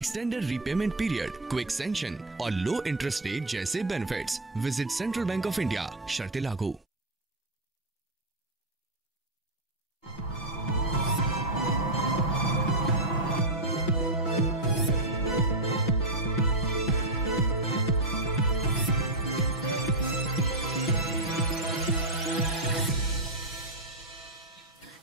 Extended repayment period, quick sanction और लो interest rate जैसे benefits. Visit central bank of India. शर्तें लागू।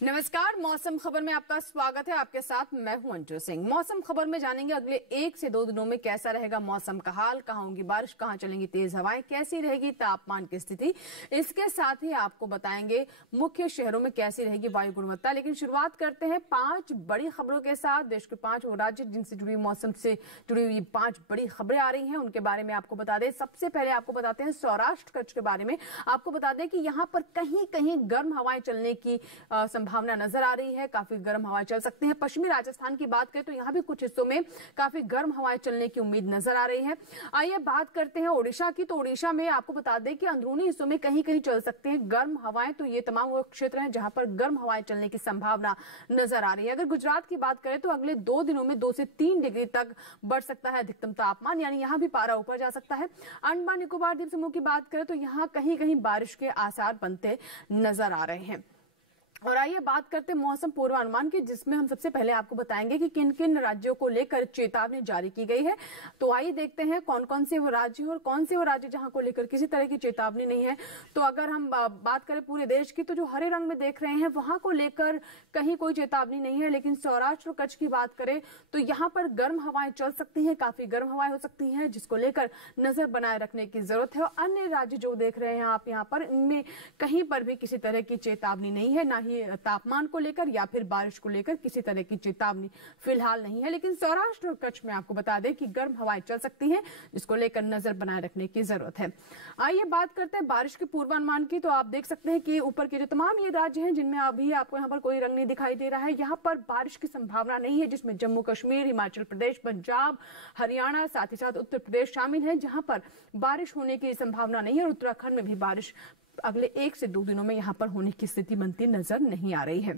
नमस्कार, मौसम खबर में आपका स्वागत है। आपके साथ मैं हूं अंजू सिंह। मौसम खबर में जानेंगे अगले 1 से 2 दिनों में कैसा रहेगा मौसम का हाल, कहां होगी बारिश, कहां चलेंगी तेज हवाएं, कैसी रहेगी तापमान की स्थिति। इसके साथ ही आपको बताएंगे मुख्य शहरों में कैसी रहेगी वायु गुणवत्ता। लेकिन शुरुआत करते हैं 5 बड़ी खबरों के साथ। देश के 5 वो राज्य जिनसे जुड़ी मौसम से जुड़ी हुई 5 बड़ी खबरें आ रही हैं, उनके बारे में आपको बता दें। सबसे पहले आपको बताते हैं सौराष्ट्र कच्छ के बारे में। आपको बता दें कि यहाँ पर कहीं कहीं गर्म हवाएं चलने की संभावना नजर आ रही है। काफी गर्म हवाएं चल सकती हैं। पश्चिमी राजस्थान की बात करें तो यहाँ भी कुछ हिस्सों में काफी गर्म हवाएं चलने की उम्मीद नजर आ रही है। आइए बात करते हैं ओडिशा की। तो ओडिशा में आपको बता दें कि अंदरूनी हिस्सों में कहीं कहीं चल सकती हैं गर्म हवाएं। तो ये तमाम वो क्षेत्र हैं जहां पर गर्म हवाएं चलने की संभावना नजर आ रही है। अगर गुजरात की बात करें तो अगले 2 दिनों में 2 से 3 डिग्री तक बढ़ सकता है अधिकतम तापमान, यानी यहाँ भी पारा ऊपर जा सकता है। अंडमान निकोबार द्वीप समूह की बात करें तो यहाँ कहीं कहीं बारिश के आसार बनते नजर आ रहे हैं। और आइए बात करते हैं मौसम पूर्वानुमान की, जिसमें हम सबसे पहले आपको बताएंगे कि किन किन राज्यों को लेकर चेतावनी जारी की गई है। तो आइए देखते हैं कौन कौन से वो राज्य हैं और कौन से वो राज्य जहां को लेकर किसी तरह की चेतावनी नहीं है। तो अगर हम बात करें पूरे देश की, तो जो हरे रंग में देख रहे हैं वहां को लेकर कहीं कोई चेतावनी नहीं है। लेकिन सौराष्ट्र और कच्छ की बात करें तो यहाँ पर गर्म हवाएं चल सकती हैं, काफी गर्म हवाएं हो सकती हैं, जिसको लेकर नजर बनाए रखने की जरूरत है। और अन्य राज्य जो देख रहे हैं आप यहाँ पर, इनमें कहीं पर भी किसी तरह की चेतावनी नहीं है, ना ही तापमान को लेकर या फिर बारिश को लेकर किसी तरह की चेतावनी फिलहाल नहीं है। लेकिन सौराष्ट्र और कच्छ में आपको बता दें कि गर्म हवाएं चल सकती हैं, जिसको लेकर नजर बनाए रखने की जरूरत है। आइए बात करते हैं बारिश के पूर्वानुमान की। तो आप देख सकते हैं कि ऊपर के जो तमाम ये राज्य हैं जिनमें अभी आपको यहाँ पर कोई रंग नहीं दिखाई दे रहा है, यहाँ पर बारिश की संभावना नहीं है, जिसमें जम्मू कश्मीर, हिमाचल प्रदेश, पंजाब, हरियाणा, साथ ही साथ उत्तर प्रदेश शामिल है, जहां पर बारिश होने की संभावना नहीं है। और उत्तराखंड में भी बारिश अगले 1 से 2 दिनों में यहां पर होने की स्थिति बनती नजर नहीं आ रही है।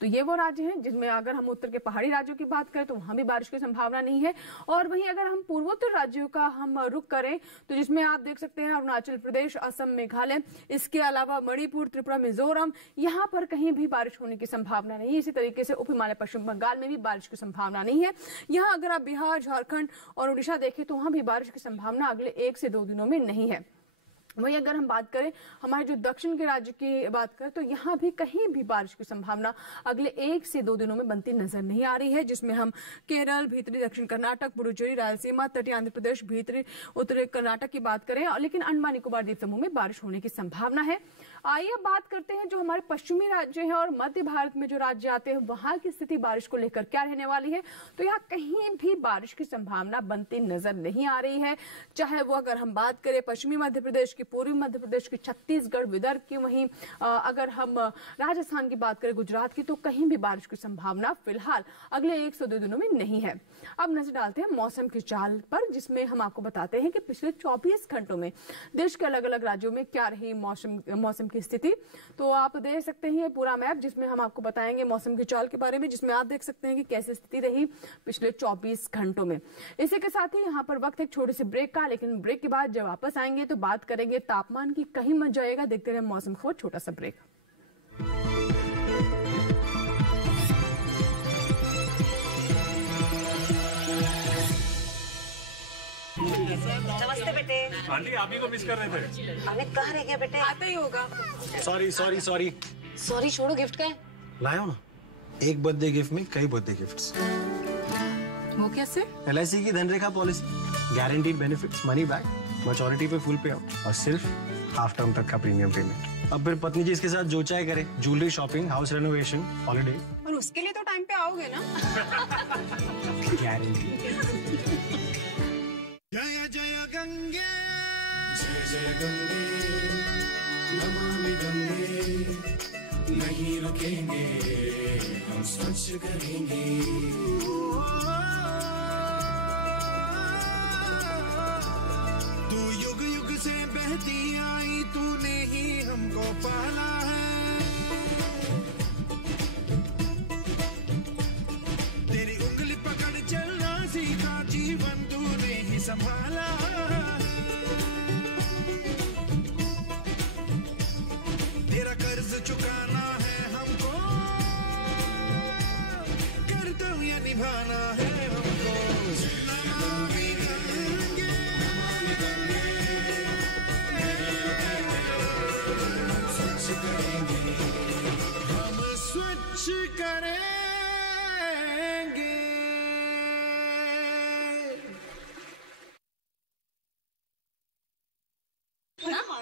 तो ये वो राज्य हैं जिनमें अगर हम उत्तर के पहाड़ी राज्यों की बात करें तो वहां भी बारिश की संभावना नहीं है। और वहीं अगर हम पूर्वोत्तर राज्यों का हम रुख करें तो जिसमें आप देख सकते हैं अरुणाचल प्रदेश, असम, मेघालय, इसके अलावा मणिपुर, त्रिपुरा, मिजोरम, यहाँ पर कहीं भी बारिश होने की संभावना नहीं है। इसी तरीके से उप हिमालय पश्चिम बंगाल में भी बारिश की संभावना नहीं है। यहाँ अगर आप बिहार, झारखंड और उड़ीसा देखें तो वहां भी बारिश की संभावना अगले 1 से 2 दिनों में नहीं है। वहीं अगर हम बात करें हमारे जो दक्षिण के राज्य की बात करें तो यहाँ भी कहीं भी बारिश की संभावना अगले 1 से 2 दिनों में बनती नजर नहीं आ रही है, जिसमें हम केरल, भीतरी दक्षिण कर्नाटक, पुडुचेरी, रायलसीमा, तटीय आंध्र प्रदेश, भीतरी उत्तरी कर्नाटक की बात करें। लेकिन अंडमान निकोबार द्वीप समूह में बारिश होने की संभावना है। आइए बात करते हैं जो हमारे पश्चिमी राज्य हैं और मध्य भारत में जो राज्य आते हैं वहां की स्थिति बारिश को लेकर क्या रहने वाली है। तो यहाँ कहीं भी बारिश की संभावना बनती नजर नहीं आ रही है, चाहे वो अगर हम बात करें पश्चिमी मध्य प्रदेश की, पूर्वी मध्य प्रदेश की, छत्तीसगढ़, विदर्भ की, वहीं अगर हम राजस्थान की बात करें, गुजरात की, तो कहीं भी बारिश की संभावना फिलहाल अगले 1 से 2 दिनों में नहीं है। अब नजर डालते हैं मौसम की चाल पर, जिसमें हम आपको बताते हैं कि पिछले 24 घंटों में देश के अलग अलग राज्यों में क्या रही मौसम की स्थिति। तो आप देख सकते हैं ये पूरा मैप, जिसमें हम आपको बताएंगे मौसम की चाल के बारे में, जिसमें आप देख सकते हैं कि कैसी स्थिति रही पिछले 24 घंटों में। इसी के साथ ही यहाँ पर वक्त एक छोटे से ब्रेक का, लेकिन ब्रेक के बाद जब वापस आएंगे तो बात करेंगे तापमान की। कहीं मत जाएगा, देखते रहे मौसम खबर, छोटा सा ब्रेक। नमस्ते बेटे। आंटी आप ही को मिस कर रहे थे। अमित कहाँ रह गया बेटे? आता ही होगा। सॉरी छोड़ो, गिफ्ट का है? लाया ना, एक बर्थडे गिफ्ट में कई बर्थडे गिफ्ट्स। वो कैसे? LIC की Dhanrekha policy, guaranteed benefits, money back, maturity पे फुल पे आउट और सिर्फ हाफ टर्म तक का प्रीमियम पेमेंट। अब फिर पत्नी जी इसके साथ जो चाहे करे, jewellery shopping, house renovation, holiday. और उसके लिए तो टाइम पे आओगे ना? गारंटी। जय जय गंगे, जय जय गंगे, नमामि गंगे, नहीं रुकेंगे, हम स्वच्छ करेंगे। तू युग युग से बहती आई, तूने ही हमको पाला है। तेरी उंगली पकड़ चलना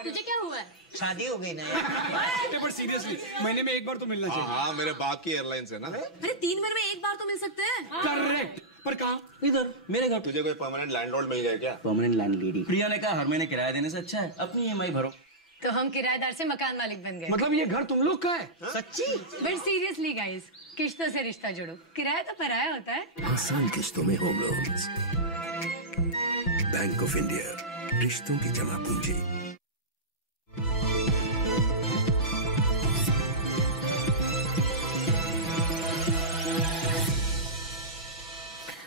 तुझे क्या हुआ है? शादी हो गई ना यार। पर सीरियसली महीने में एक बार तो मिलना चाहिए। हाँ मेरे बाप की एयरलाइंस है ना। अरे 3 महीने में एक बार तो मिल सकते हैं। करेक्ट, पर कहाँ? इधर मेरे घर। तुझे कोई परमानेंट लैंडलॉर्ड मिल गया क्या? Permanent landlady. प्रिया ने कहा हर महीने किराया देने से अच्छा है अपनी EMI भरो। तो हम किराएदार से मकान मालिक बन गए। मतलब ये घर तुम लोग का है? सच्ची? बट सीरियसली गाइस, किश्तों से रिश्ता जोड़ो, किराया तो पराया होता है। आसान किश्तों में home loans. Bank of India, रिश्तों की जमा पूंजी।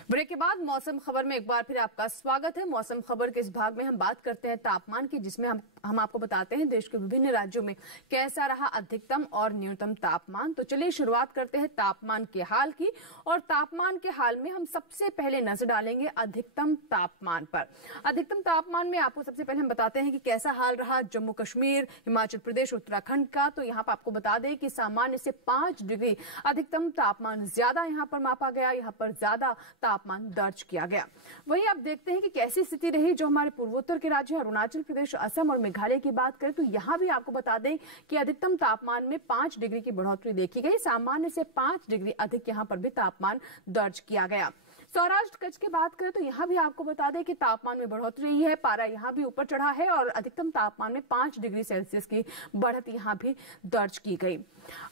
ब्रेक के बाद मौसम खबर में एक बार फिर आपका स्वागत है। मौसम खबर के इस भाग में हम बात करते हैं तापमान की, जिसमें हम आपको बताते हैं देश के विभिन्न राज्यों में कैसा रहा अधिकतम और न्यूनतम तापमान। तो चलिए शुरुआत करते हैं तापमान के हाल की, और तापमान के हाल में हम सबसे पहले नजर डालेंगे अधिकतम तापमान पर। अधिकतम तापमान में आपको सबसे पहले हम बताते हैं कि कैसा हाल रहा जम्मू कश्मीर, हिमाचल प्रदेश, उत्तराखंड का। तो यहाँ पर आपको बता दें कि सामान्य से 5 डिग्री अधिकतम तापमान ज्यादा यहाँ पर मापा गया, यहाँ पर ज्यादा तापमान दर्ज किया गया। वहीं आप देखते हैं कि कैसी स्थिति रही जो हमारे पूर्वोत्तर के राज्य अरुणाचल प्रदेश, असम और मेघालय की बात करें तो यहाँ भी आपको बता दें कि अधिकतम तापमान में 5 डिग्री की बढ़ोतरी देखी गई। सामान्य से 5 डिग्री अधिक यहाँ पर भी तापमान दर्ज किया गया। सौराष्ट्र कच्छ की बात करें तो यहाँ भी आपको बता दें कि तापमान में बढ़ोतरी हुई है, पारा यहाँ भी ऊपर चढ़ा है और अधिकतम तापमान में 5 डिग्री सेल्सियस की बढ़त यहाँ भी दर्ज की गई।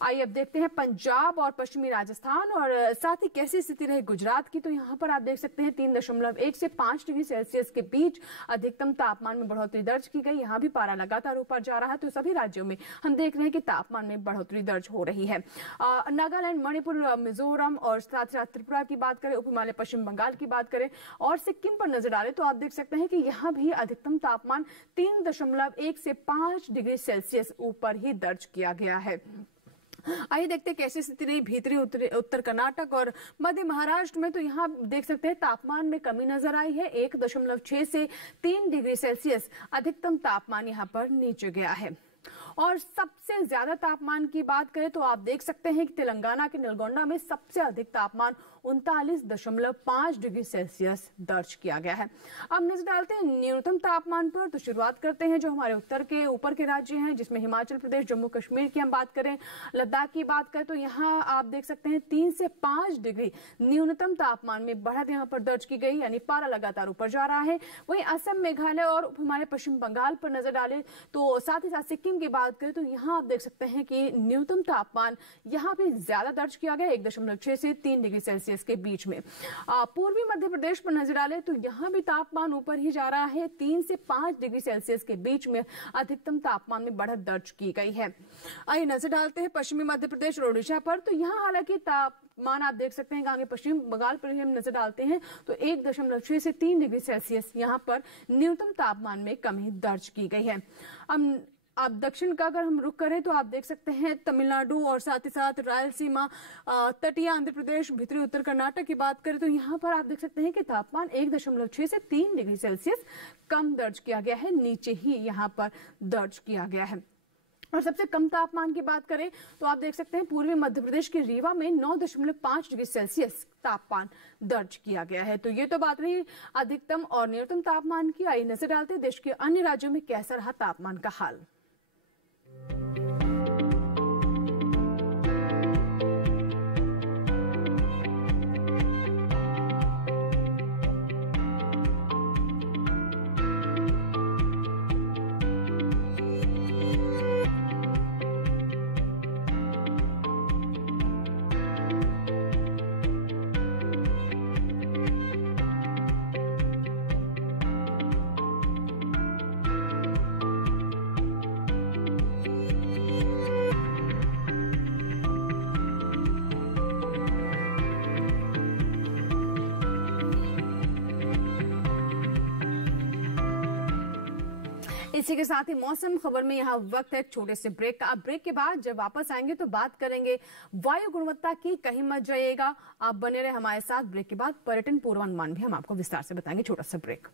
आइए अब देखते हैं पंजाब और पश्चिमी राजस्थान और साथ ही कैसी स्थिति रही गुजरात की। तो यहाँ पर आप देख सकते हैं 3.1 से 5 डिग्री सेल्सियस के बीच अधिकतम तापमान में बढ़ोतरी दर्ज की गई। यहाँ भी पारा लगातार ऊपर जा रहा है। तो सभी राज्यों में हम देख रहे हैं कि तापमान में बढ़ोतरी दर्ज हो रही है। नागालैंड, मणिपुर, मिजोरम और साथ ही साथ त्रिपुरा की बात करें, उप हिमालय पश्चिम बंगाल की बात करें और सिक्किम पर नजर डालें तो आप देख सकते हैं कि यहाँ भी अधिकतम तापमान 3.1 से 5 डिग्री सेल्सियस ऊपर ही दर्ज किया गया है। आइए देखते हैं कैसी स्थिति रही भीतरी उत्तर कर्नाटक और मध्य महाराष्ट्र में। तो यहाँ देख सकते हैं तापमान में कमी नजर आई है। 1.6 से 3 डिग्री सेल्सियस अधिकतम तापमान यहाँ पर नीचे गया है। और सबसे ज्यादा तापमान की बात करें तो आप देख सकते हैं कि तेलंगाना के नलगोंडा में सबसे अधिक तापमान 39.5 डिग्री सेल्सियस दर्ज किया गया है। अब नजर डालते हैं न्यूनतम तापमान पर। तो शुरुआत करते हैं जो हमारे उत्तर के ऊपर के राज्य हैं, जिसमें हिमाचल प्रदेश, जम्मू कश्मीर की हम बात करें, लद्दाख की बात करें तो यहाँ आप देख सकते हैं 3 से 5 डिग्री न्यूनतम तापमान में बढ़त यहाँ पर दर्ज की गई, यानी पारा लगातार ऊपर जा रहा है। वहीं असम, मेघालय और उप हिमालय पश्चिम बंगाल पर नजर डालें तो साथ ही साथ सिक्किम की बात करें तो यहाँ आप देख सकते हैं कि न्यूनतम तापमान यहाँ भी ज्यादा दर्ज किया गया, 1.6 से 3 डिग्री सेल्सियस के बीच में। पूर्वी मध्य प्रदेश पर नजर डालें तो यहाँ भी तापमान ऊपर ही जा रहा है, 3 से 5 डिग्री सेल्सियस के बीच में अधिकतम तापमान में बढ़त दर्ज की गई है। आइए नजर डालते हैं पश्चिमी मध्य प्रदेश और ओडिशा पर। तो यहाँ हालांकि तापमान आप देख सकते हैं आगे पश्चिम बंगाल पर हम नजर डालते हैं तो 1.6 से 3 डिग्री सेल्सियस यहाँ पर न्यूनतम तापमान में कमी दर्ज की गई है। अब दक्षिण का अगर हम रुख करें तो आप देख सकते हैं तमिलनाडु और साथ ही साथ रायलसीमा, तटीय आंध्र प्रदेश, भीतरी उत्तर कर्नाटक की बात करें तो यहाँ पर आप देख सकते हैं कि तापमान 1.6 से 3 डिग्री सेल्सियस कम दर्ज किया गया है, नीचे ही यहाँ पर दर्ज किया गया है। और सबसे कम तापमान की बात करें तो आप देख सकते हैं पूर्वी मध्य प्रदेश के रीवा में 9.5 डिग्री सेल्सियस तापमान दर्ज किया गया है। तो ये तो बात रही अधिकतम और न्यूनतम तापमान की। आइए नजर डालते हैं देश के अन्य राज्यों में कैसा रहा तापमान का हाल। इसी के साथ ही मौसम खबर में यहाँ वक्त है एक छोटे से ब्रेक का। अब ब्रेक के बाद जब वापस आएंगे तो बात करेंगे वायु गुणवत्ता की, कहीं मत जाइएगा, आप बने रहे हमारे साथ। ब्रेक के बाद पर्यटन पूर्वानुमान भी हम आपको विस्तार से बताएंगे। छोटा सा ब्रेक।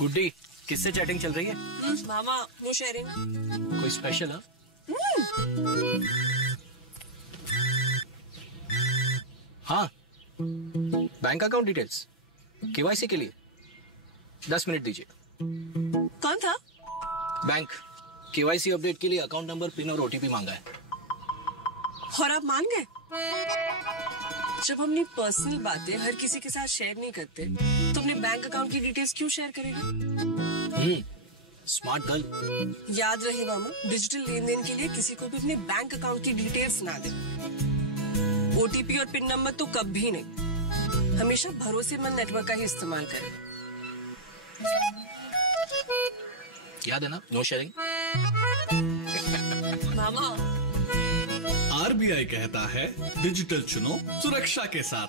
गुड्डी, किससे चैटिंग चल रही है? मामा, नो शेयरिंग। कोई स्पेशल है? हाँ, बैंक अकाउंट डिटेल्स केवाईसी के लिए 10 मिनट दीजिए। कौन था? बैंक केवाईसी अपडेट के लिए अकाउंट नंबर, पिन और ओटीपी मांगा है। और आप मान गए? जब हमने पर्सनल बातें हर किसी के साथ शेयर नहीं करते तो अपने बैंक अकाउंट की डिटेल्स क्यों शेयर करेगा? Smart girl. याद रहे मामा, डिजिटल लेन देन के लिए किसी को भी अपने बैंक अकाउंट की डिटेल्स ना दे। ओटीपी और पिन नंबर तो कभी नहीं। हमेशा भरोसेमंद नेटवर्क का ही इस्तेमाल करें। याद है ना, नो शेयरिंग। मामा, आरबीआई कहता है डिजिटल चुनो सुरक्षा के साथ।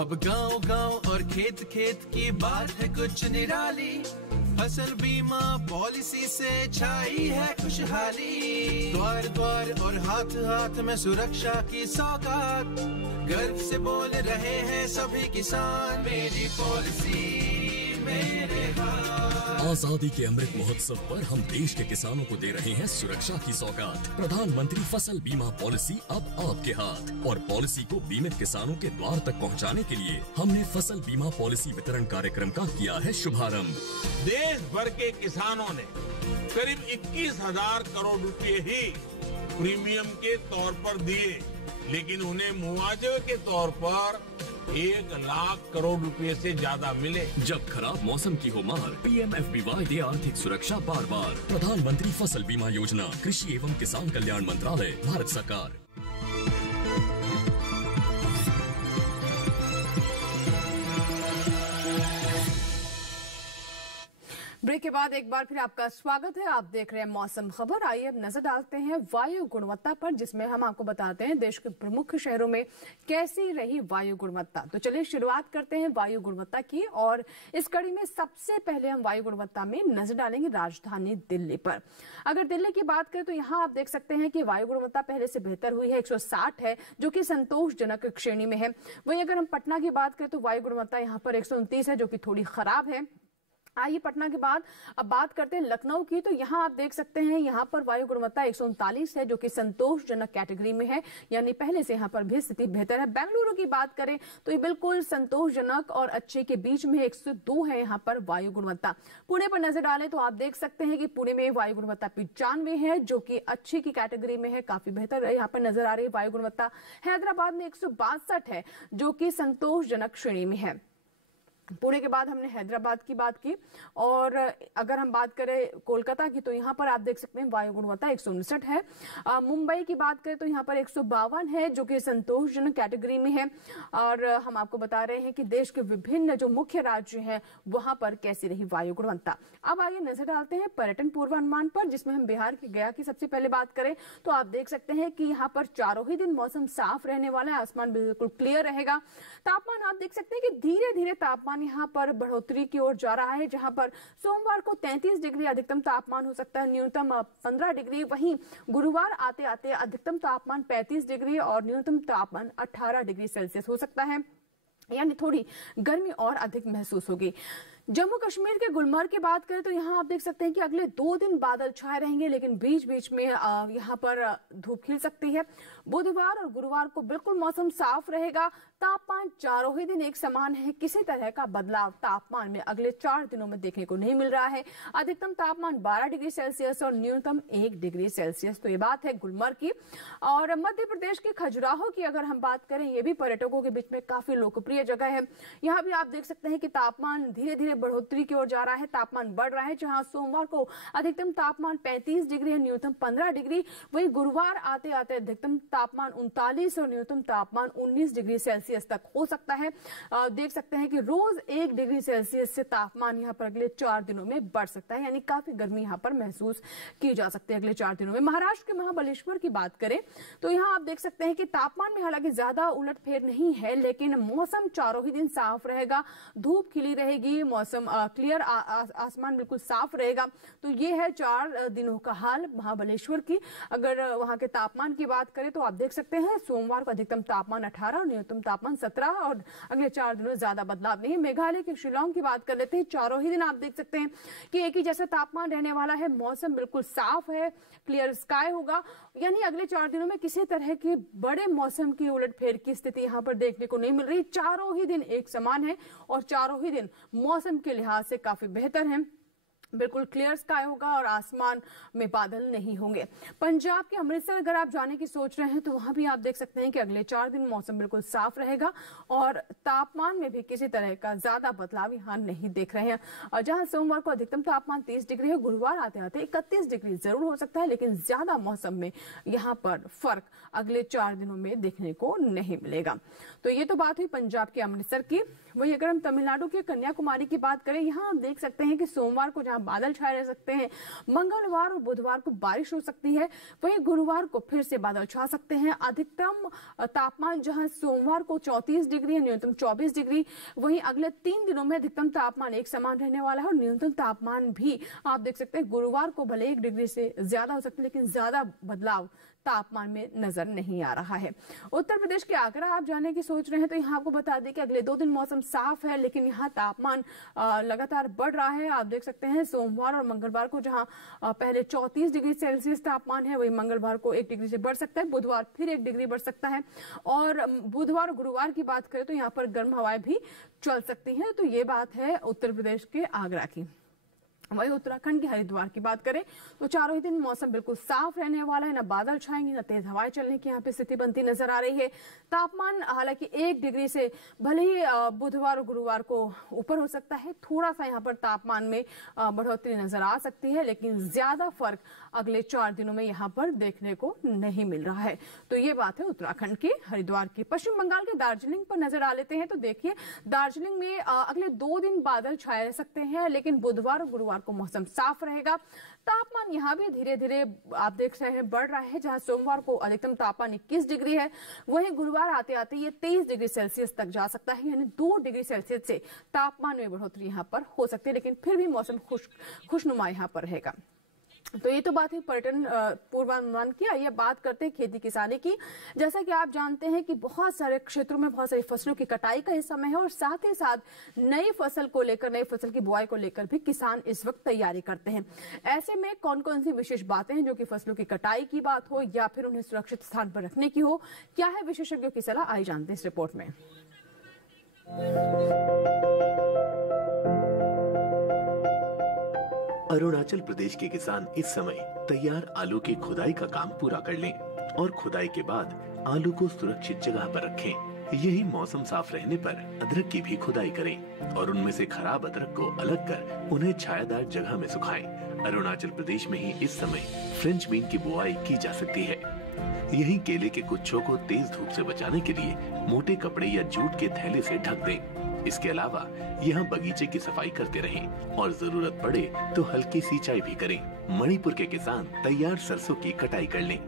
अब गांव गांव और खेत खेत की बात है कुछ निराली। फसल बीमा पॉलिसी से छाई है खुशहाली। द्वार द्वार और हाथ हाथ में सुरक्षा की सौगात। गर्व से बोल रहे हैं सभी किसान, मेरी पॉलिसी मेरे हाथ। आजादी के अमृत महोत्सव पर हम देश के किसानों को दे रहे हैं सुरक्षा की सौगात। प्रधानमंत्री फसल बीमा पॉलिसी अब आपके हाथ, और पॉलिसी को बीमित किसानों के द्वार तक पहुंचाने के लिए हमने फसल बीमा पॉलिसी वितरण कार्यक्रम का किया है शुभारंभ। देश भर के किसानों ने करीब 21,000 करोड़ रुपए ही प्रीमियम के तौर पर दिए, लेकिन उन्हें मुआवजे के तौर पर 1 लाख करोड़ रुपए से ज्यादा मिले। जब खराब मौसम की हो मार, पीएमएफबीवाई दे आर्थिक सुरक्षा बार बार। प्रधानमंत्री फसल बीमा योजना, कृषि एवं किसान कल्याण मंत्रालय, भारत सरकार। ब्रेक के बाद एक बार फिर आपका स्वागत है। आप देख रहे हैं मौसम खबर। आइए अब नजर डालते हैं वायु गुणवत्ता पर, जिसमें हम आपको बताते हैं देश के प्रमुख शहरों में कैसी रही वायु गुणवत्ता। तो चलिए शुरुआत करते हैं वायु गुणवत्ता की, और इस कड़ी में सबसे पहले हम वायु गुणवत्ता में नजर डालेंगे राजधानी दिल्ली पर। अगर दिल्ली की बात करें तो यहाँ आप देख सकते हैं कि वायु गुणवत्ता पहले से बेहतर हुई है, 160 है, जो कि संतोषजनक श्रेणी में है। वहीं अगर हम पटना की बात करें तो वायु गुणवत्ता यहाँ पर 129 है, जो कि थोड़ी खराब है। आइए पटना के बाद अब बात करते हैं लखनऊ की। तो यहाँ आप देख सकते हैं यहाँ पर वायु गुणवत्ता 139 है, जो कि संतोषजनक कैटेगरी में है, यानी पहले से यहाँ पर भी स्थिति बेहतर है। बेंगलुरु की बात करें तो ये बिल्कुल संतोषजनक और अच्छे के बीच में 102 है यहाँ पर वायु गुणवत्ता। पुणे पर नजर डालें तो आप देख सकते हैं कि पुणे में वायु गुणवत्ता 95 है, जो कि अच्छी की कैटेगरी में है, काफी बेहतर है यहाँ पर नजर आ रही है वायु गुणवत्ता। हैदराबाद में 162 है, जो कि संतोषजनक श्रेणी में है। पुणे के बाद हमने हैदराबाद की बात की, और अगर हम बात करें कोलकाता की तो यहाँ पर आप देख सकते हैं वायु गुणवत्ता 159 है। मुंबई की बात करें तो यहाँ पर 152 है, जो कि संतोषजनक कैटेगरी में है। और हम आपको बता रहे हैं कि देश के विभिन्न जो मुख्य राज्य हैं वहां पर कैसी रही वायु गुणवत्ता। अब आइए नजर डालते हैं पर्यटन पूर्वानुमान पर, जिसमें हम बिहार की गया की सबसे पहले बात करें तो आप देख सकते हैं कि यहाँ पर चारों ही दिन मौसम साफ रहने वाला है, आसमान बिल्कुल क्लियर रहेगा। तापमान आप देख सकते हैं कि धीरे धीरे तापमान यहाँ पर बढ़ोतरी की ओर जा रहा है, जहां पर सोमवार को 33 डिग्री अधिकतम तापमान हो सकता है, न्यूनतम 15 डिग्री। वहीं गुरुवार आते आते अधिकतम तापमान 35 डिग्री और न्यूनतम तापमान 18 डिग्री सेल्सियस हो सकता है, यानी थोड़ी गर्मी और अधिक महसूस होगी। जम्मू कश्मीर के गुलमर्ग की बात करें तो यहाँ आप देख सकते हैं कि अगले 2 दिन बादल छाए रहेंगे, लेकिन बीच बीच में यहाँ पर धूप खिल सकती है। बुधवार और गुरुवार को बिल्कुल मौसम साफ रहेगा। तापमान चारों ही दिन एक समान है, किसी तरह का बदलाव तापमान में अगले 4 दिनों में देखने को नहीं मिल रहा है। अधिकतम तापमान 12 डिग्री सेल्सियस और न्यूनतम 1 डिग्री सेल्सियस। तो ये बात है गुलमर्ग की। और मध्य प्रदेश के खजुराहो की अगर हम बात करें, ये भी पर्यटकों के बीच में काफी लोकप्रिय जगह है। यहाँ भी आप देख सकते हैं कि तापमान धीरे धीरे बढ़ोतरी की ओर जा रहा है, तापमान बढ़ रहा है, जहां सोमवार को अधिकतम तापमान 35 डिग्री है, न्यूनतम 15 डिग्री। वहीं गुरुवार आते आते अधिकतम तापमान 39 और न्यूनतम तापमान 19 डिग्री सेल्सियस तक हो सकता है। देख सकते हैं कि रोज 1 डिग्री सेल्सियस से तापमान यहाँ पर अगले 4 दिनों में बढ़ सकता है, यानी काफी गर्मी यहाँ पर महसूस की जा सकती है अगले 4 दिनों में। महाराष्ट्र के महाबलेश्वर की बात करें तो यहाँ आप देख सकते हैं कि तापमान में हालांकि ज्यादा उलटफेर नहीं है, लेकिन मौसम चारों ही दिन साफ रहेगा, धूप खिली रहेगी, मौसम क्लियर, आसमान बिल्कुल साफ रहेगा। तो ये है 4 दिनों का हाल महाबलेश्वर की। अगर वहां के तापमान की बात करें तो आप देख सकते हैं सोमवार को अधिकतम तापमान 18 और न्यूनतम तापमान तापमान 17 और अगले 4 दिनों ज्यादा बदलाव नहीं है। मेघालय के शिलांग की बात कर लेते हैं। चारों ही दिन आप देख सकते हैं कि एक ही जैसा तापमान रहने वाला है। मौसम बिल्कुल साफ है, क्लियर स्काई होगा, यानी अगले 4 दिनों में किसी तरह के बड़े मौसम की उलटफेर की स्थिति यहाँ पर देखने को नहीं मिल रही। चारों ही दिन एक समान है और चारों ही दिन मौसम के लिहाज से काफी बेहतर है। बिल्कुल क्लियर स्काई होगा और आसमान में बादल नहीं होंगे। पंजाब के अमृतसर अगर आप जाने की सोच रहे हैं तो वहां भी आप देख सकते हैं कि अगले 4 दिन मौसम बिल्कुल साफ रहेगा और तापमान में भी किसी तरह का ज्यादा बदलाव यहाँ नहीं देख रहे हैं। और जहां सोमवार को अधिकतम तापमान 30 डिग्री है, गुरुवार आते आते 31 डिग्री जरूर हो सकता है, लेकिन ज्यादा मौसम में यहाँ पर फर्क अगले 4 दिनों में देखने को नहीं मिलेगा। तो ये तो बात हुई पंजाब के अमृतसर की। वही अगर हम तमिलनाडु के कन्याकुमारी की बात करें, यहाँ आप देख सकते हैं कि सोमवार को बादल छाए रह सकते हैं, मंगलवार और बुधवार को बारिश हो सकती है, वहीं गुरुवार को फिर से बादल छा सकते हैं। अधिकतम तापमान जहां सोमवार को 34 डिग्री है, न्यूनतम 24 डिग्री, वहीं अगले 3 दिनों में अधिकतम तापमान एक समान रहने वाला है और न्यूनतम तापमान भी आप देख सकते हैं गुरुवार को भले 1 डिग्री से ज्यादा हो सकता है, लेकिन ज्यादा बदलाव तापमान में नजर नहीं आ रहा है। उत्तर प्रदेश के आगरा आप जाने की सोच रहे हैं तो यहाँ आपको बता दें कि अगले 2 दिन मौसम साफ है, लेकिन यहाँ तापमान लगातार बढ़ रहा है। आप देख सकते हैं सोमवार और मंगलवार को जहाँ पहले 34 डिग्री सेल्सियस तापमान है, वही मंगलवार को 1 डिग्री से बढ़ सकता है, बुधवार फिर 1 डिग्री बढ़ सकता है और बुधवार और गुरुवार की बात करें तो यहाँ पर गर्म हवाएं भी चल सकती हैं। तो ये बात है उत्तर प्रदेश के आगरा की। वही उत्तराखंड के हरिद्वार की बात करें तो चारों ही दिन मौसम बिल्कुल साफ रहने वाला है, ना बादल छाएंगे ना तेज हवाएं चलने की यहाँ पे स्थिति बनती नजर आ रही है। तापमान हालांकि 1 डिग्री से भले ही बुधवार और गुरुवार को ऊपर हो सकता है, थोड़ा सा यहाँ पर तापमान में बढ़ोतरी नजर आ सकती है, लेकिन ज्यादा फर्क अगले 4 दिनों में यहाँ पर देखने को नहीं मिल रहा है। तो ये बात है उत्तराखंड के हरिद्वार की। पश्चिम बंगाल के दार्जिलिंग पर नजर आ लेते हैं तो देखिए दार्जिलिंग में अगले 2 दिन बादल छाए रह सकते हैं, लेकिन बुधवार और गुरुवार को मौसम साफ रहेगा। तापमान यहाँ भी धीरे धीरे आप देख रहे हैं बढ़ रहा है, जहां सोमवार को अधिकतम तापमान 21 डिग्री है, वहीं गुरुवार आते आते ये 23 डिग्री सेल्सियस तक जा सकता है, यानी 2 डिग्री सेल्सियस से तापमान में बढ़ोतरी यहाँ पर हो सकती है, लेकिन फिर भी मौसम खुशनुमा यहाँ पर रहेगा। तो ये तो बात है पर्यटन पूर्वानुमान की। आइए बात करते हैं खेती किसानी की। जैसा कि आप जानते हैं कि बहुत सारे क्षेत्रों में बहुत सारी फसलों की कटाई का समय है और साथ ही साथ नई फसल को लेकर, नई फसल की बुआई को लेकर भी किसान इस वक्त तैयारी करते हैं। ऐसे में कौन कौन सी विशेष बातें हैं, जो कि फसलों की कटाई की बात हो या फिर उन्हें सुरक्षित स्थान पर रखने की हो, क्या है विशेषज्ञों की सलाह, आइए जानते हैं इस रिपोर्ट में। अरुणाचल प्रदेश के किसान इस समय तैयार आलू की खुदाई का काम पूरा कर लें और खुदाई के बाद आलू को सुरक्षित जगह पर रखें। यही मौसम साफ रहने पर अदरक की भी खुदाई करें और उनमें से खराब अदरक को अलग कर उन्हें छायादार जगह में सुखाएं। अरुणाचल प्रदेश में ही इस समय फ्रेंच बीन की बुआई की जा सकती है। यही केले के गुच्छों को तेज धूप से बचाने के लिए मोटे कपड़े या जूट के थैले से ढक दें। इसके अलावा यहाँ बगीचे की सफाई करते रहें और जरूरत पड़े तो हल्की सिंचाई भी करें। मणिपुर के किसान तैयार सरसों की कटाई कर लें,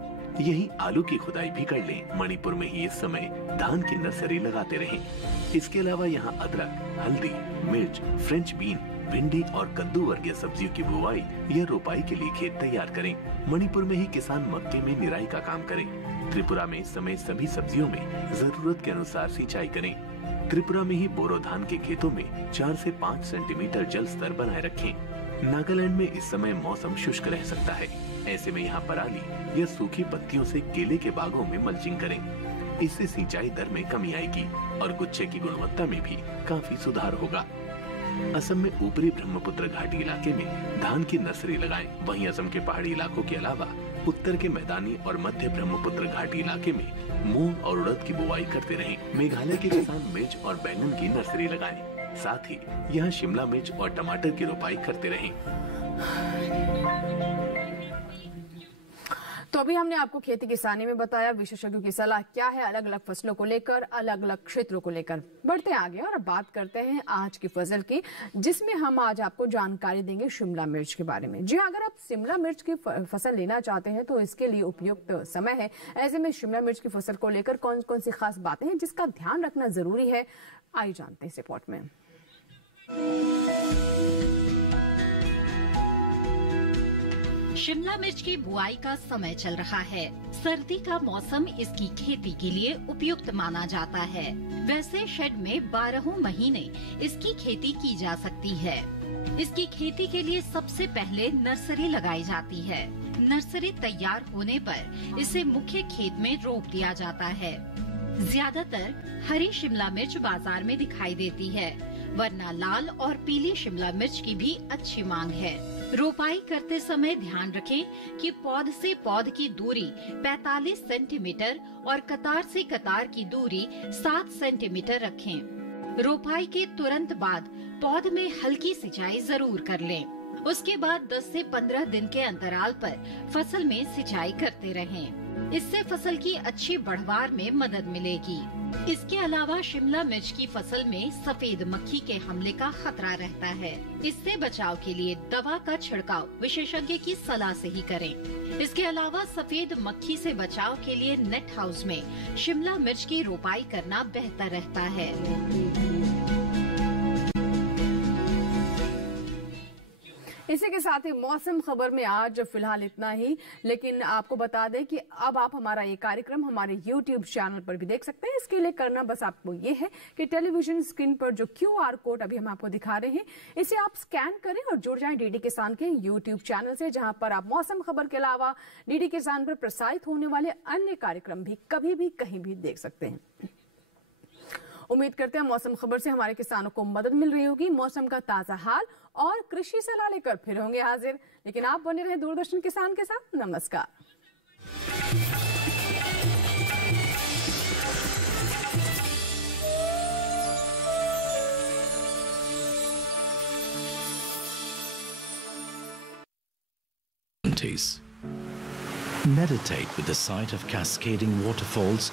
यही आलू की खुदाई भी कर लें। मणिपुर में ही इस समय धान की नर्सरी लगाते रहें। इसके अलावा यहाँ अदरक, हल्दी, मिर्च, फ्रेंच बीन, भिंडी और कद्दू वर्गीय सब्जियों की बुआई या रोपाई के लिए खेत तैयार करें। मणिपुर में ही किसान मक्के में निराई का काम करें। त्रिपुरा में इस समय सभी सब्जियों में जरूरत के अनुसार सिंचाई करें। त्रिपुरा में ही बोरो धान के खेतों में 4 से 5 सेंटीमीटर जल स्तर बनाए रखें। नागालैंड में इस समय मौसम शुष्क रह सकता है, ऐसे में यहाँ पराली या सूखी पत्तियों से केले के बागों में मल्चिंग करें। इससे सिंचाई दर में कमी आएगी और गुच्छे की गुणवत्ता में भी काफी सुधार होगा। असम में ऊपरी ब्रह्मपुत्र घाटी इलाके में धान की नर्सरी लगाएं। वहीं असम के पहाड़ी इलाकों के अलावा उत्तर के मैदानी और मध्य ब्रह्मपुत्र घाटी इलाके में मूंग और उड़द की बुआई करते रहें। मेघालय के किसान मिर्च और बैंगन की नर्सरी लगाएं। साथ ही यहाँ शिमला मिर्च और टमाटर की रोपाई करते रहें। तो अभी हमने आपको खेती किसानी में बताया विशेषज्ञों की सलाह क्या है अलग अलग फसलों को लेकर, अलग अलग क्षेत्रों को लेकर। बढ़ते आगे और बात करते हैं आज की फसल की, जिसमें हम आज आपको जानकारी देंगे शिमला मिर्च के बारे में। जी हाँ, अगर आप शिमला मिर्च की फसल लेना चाहते हैं तो इसके लिए उपयुक्त समय है। ऐसे में शिमला मिर्च की फसल को लेकर कौन कौन सी खास बातें हैं जिसका ध्यान रखना जरूरी है, आइए जानते हैं इस रिपोर्ट में। शिमला मिर्च की बुआई का समय चल रहा है। सर्दी का मौसम इसकी खेती के लिए उपयुक्त माना जाता है। वैसे शेड में 12 महीने इसकी खेती की जा सकती है। इसकी खेती के लिए सबसे पहले नर्सरी लगाई जाती है। नर्सरी तैयार होने पर इसे मुख्य खेत में रोप दिया जाता है। ज्यादातर हरी शिमला मिर्च बाजार में दिखाई देती है, वरना लाल और पीली शिमला मिर्च की भी अच्छी मांग है। रोपाई करते समय ध्यान रखें कि पौध से पौध की दूरी 45 सेंटीमीटर और कतार से कतार की दूरी 7 सेंटीमीटर रखें। रोपाई के तुरंत बाद पौध में हल्की सिंचाई जरूर कर लें। उसके बाद 10 से 15 दिन के अंतराल पर फसल में सिंचाई करते रहें। इससे फसल की अच्छी बढ़वार में मदद मिलेगी। इसके अलावा शिमला मिर्च की फसल में सफेद मक्खी के हमले का खतरा रहता है। इससे बचाव के लिए दवा का छिड़काव विशेषज्ञ की सलाह से ही करें। इसके अलावा सफेद मक्खी से बचाव के लिए नेट हाउस में शिमला मिर्च की रोपाई करना बेहतर रहता है। इसी के साथ ही मौसम खबर में आज फिलहाल इतना ही, लेकिन आपको बता दें कि अब आप हमारा ये कार्यक्रम हमारे YouTube चैनल पर भी देख सकते हैं। इसके लिए करना बस आपको ये है कि टेलीविजन स्क्रीन पर जो QR कोड अभी हम आपको दिखा रहे हैं, इसे आप स्कैन करें और जुड़ जाएं डीडी किसान के YouTube चैनल से, जहां पर आप मौसम खबर के अलावा डीडी किसान पर प्रसारित होने वाले अन्य कार्यक्रम भी कभी भी कहीं भी देख सकते हैं। उम्मीद करते हैं मौसम खबर से हमारे किसानों को मदद मिल रही होगी। मौसम का ताजा हाल और कृषि सलाह लेकर फिर होंगे हाजिर, लेकिन आप बने रहे दूरदर्शन किसान के साथ। नमस्कार। Meditate with the sight of cascading waterfalls